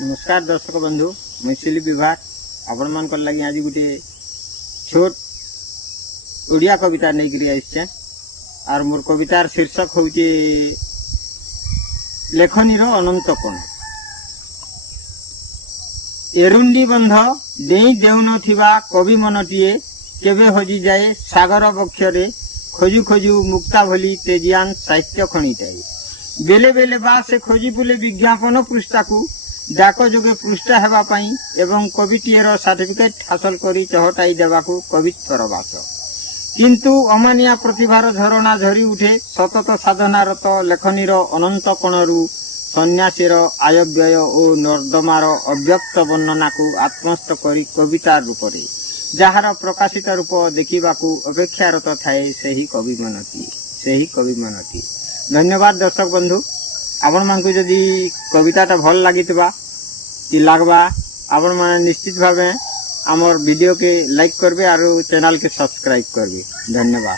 नमस्कार दर्शक बंधु मुझे सिलीप विभाग आपण मान लगी आज गोटे छोट ओडिया कविता नहीं करी आइछे और मोर कवितार शीर्षक हूँ लेखनी अनंत कोण। एरुंडी बंध डेई देउन थिबा कवि मनटीए केबे हजि जाए सागर बक्षरे खोजु खोजु मुक्ता भली तेजियान साहित्य खणीटाई बेले बेले बा से खोजी बुले विज्ञापन पृष्ठा को डाक जोगे पृष्ठा हेबा पाई एवं कविटीर सर्टिफिकेट हासिल करी चहटाई देवाकू कवि परवास किंतु अमानिया प्रतिभार झरणा झरी उठे सतत साधनारत लेखनीर अनंत कोणरू सन्यासीर आय व्यय और नर्दमार अव्यक्त वर्णना को आत्मस्थ करी कवितार रूपरे जार प्रकाशित रूप देखिबाकू अपेक्षारत थाए सही कवि मनती। धन्यवाद दर्शक बंधु आपण मान जदि कविताटा भल लगी लागबा आपण मैंने निश्चित भाव आमर वीडियो के लाइक करबे और चैनल के सब्सक्राइब करबे। धन्यवाद।